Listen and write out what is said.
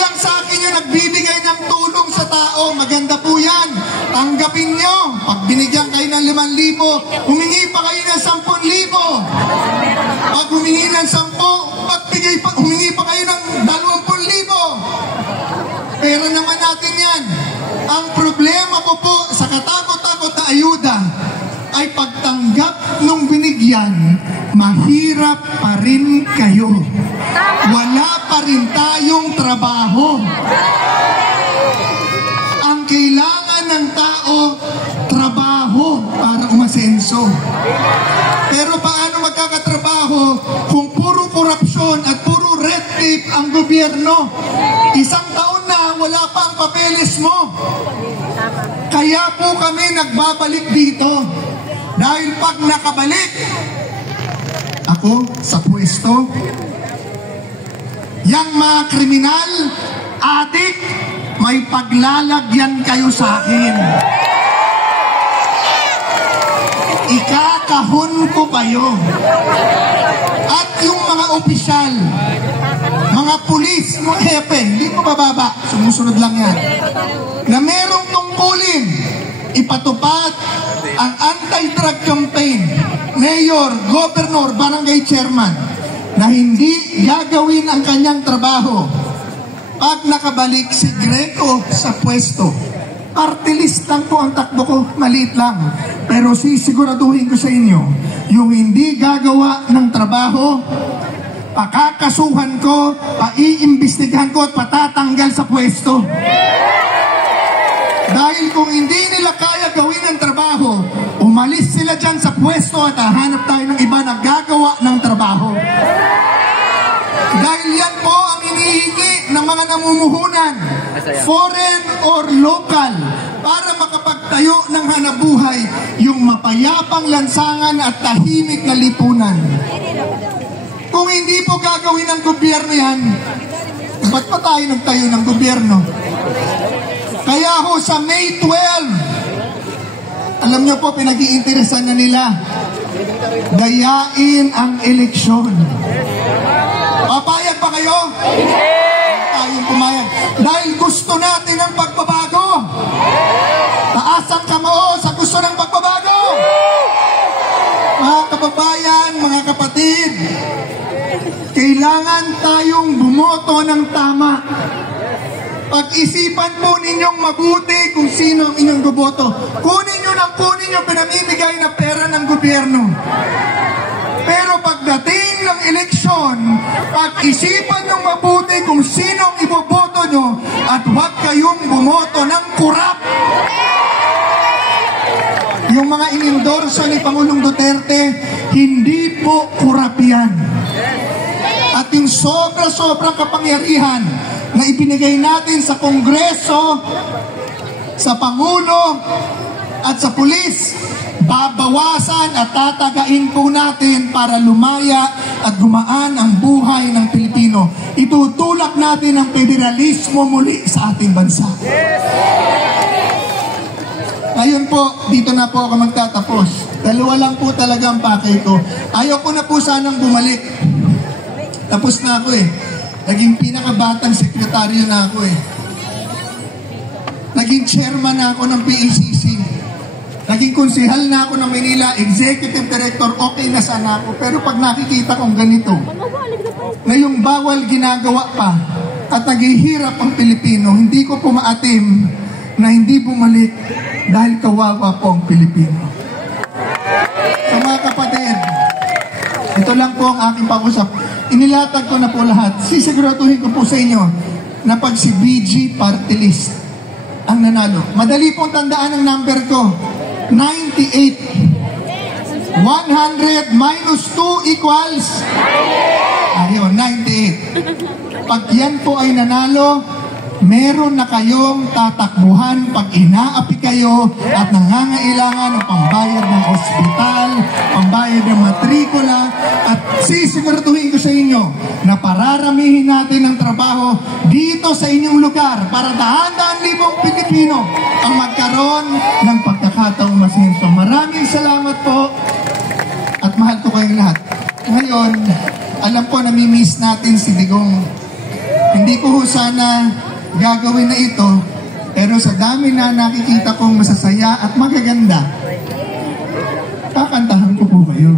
lang sa akin yung nagbibigay ng tulong sa tao. Maganda po yan. Tanggapin nyo. Pag binigyan kayo ng 5,000, humingi pa kayo ng 10,000. Pag humingi ng 10, humingi pa kayo ng 20,000. Pero naman natin yan. Ang problema ko po sa katakot-takot na ayuda ay pagtanggap nung binigyan, mahirap pa rin kayo. Wala pa rin tayong trabaho. Ang kailangan ng tao, trabaho para umasenso. Pero paano magkakatrabaho kung puro korupsyon at puro red tape ang gobyerno? Isang taon na wala pa ang papeles mo. Kaya po kami nagbabalik dito. Dahil pag nakabalik ako sa pwesto, yang mga kriminal, adik, may paglalagyan kayo sa akin. Ikakahon ko kayo. At yung mga opisyal, mga pulis, mga hepe, hindi ko bababa, sumusunod lang yan, na merong tungkulin, ipatupad ang anti-drug campaign, mayor, governor, barangay chairman, na hindi gagawin ang kanyang trabaho. Pag nakabalik si Greco sa pwesto, party list lang po ang takbo ko, maliit lang. Pero sisiguraduhin ko sa inyo, yung hindi gagawa ng trabaho, pakakasuhan ko, paiimbestigahan ko at patatanggal sa pwesto. Dahil kung hindi nila kaya gawin ang trabaho, umalis sila dyan sa pwesto at hahanap tayo ng iba na gagawa ng trabaho. Dahil yan po ang inihingi ng mga namumuhunan, foreign or local, para makapagtayo ng hanabuhay, yung mapayapang lansangan at tahimik na lipunan. Kung hindi po gagawin ng gobyerno yan, ba't pa tayo nagtayo ng gobyerno? Kaya ho sa May 12, alam nyo po, pinag-iinteresan na nila, dayain ang eleksyon. Papayag pa kayo? Tayong pumayag. Dahil gusto natin ang pagbabago. Taas ang kamao sa gusto ng pagbabago. Mga kababayan, mga kapatid, kailangan tayong bumoto ng tama. Pag-isipan po ninyong mabuti kung sino ang inyong boboto. Kunin nyo ng kunin yung pinamimigay na pera ng gobyerno. Pero pagdating ng eleksyon, pag-isipan nyo mabuti kung sino ang iboboto nyo at huwag kayong bumoto ng kurap. Yung mga inendorso ni Pangulong Duterte, hindi po kurap yan. At yung sobra-sobrang kapangyarihan na ibinigay natin sa Kongreso, sa Pangulo, at sa pulis, babawasan at tatagain po natin para lumaya at gumaan ang buhay ng Pilipino. Itutulak natin ang federalismo muli sa ating bansa. Ngayon po, dito na po ako magtatapos. Dalawa lang po talaga ang pakay ko. Ayaw ko na po sanang bumalik. Tapos na ako eh. Naging pinakabatang sekretaryo na ako eh. Naging chairman na ako ng PACC. Naging konsehal na ako ng Manila, executive director, okay na sana ako. Pero pag nakikita kong ganito, na yung bawal ginagawa pa, at naghihirap ang Pilipino, hindi ko pumaatim na hindi bumalik dahil kawawa po ang Pilipino. So mga kapatid, ito lang po ang aking pag-usap. Inilatag ko na po lahat. Sisiguraduhin ko po sa inyo na pag si BG Party List ang nanalo. Madali pong tandaan ang number ko. 98. 100 minus 2 equals? Ayun, 98. Pag yan po ay nanalo, meron na kayong tatakbuhan pag inaapi kayo at nangangailangan ng pambayad ng ospital, pambayad ng matrikula, at sisiguraduhin ko sa inyo na pararamihin natin ang trabaho dito sa inyong lugar para daan-daan libong Pilipino ang magkaroon ng pagkakataong masenso. Maraming salamat po at mahal ko kayong lahat. Ngayon, alam ko namimiss natin si Digong. Hindi Hindi ko sana gagawin na ito, pero sa dami na nakikita kong masasaya at magaganda, kakantahan ko po kayo.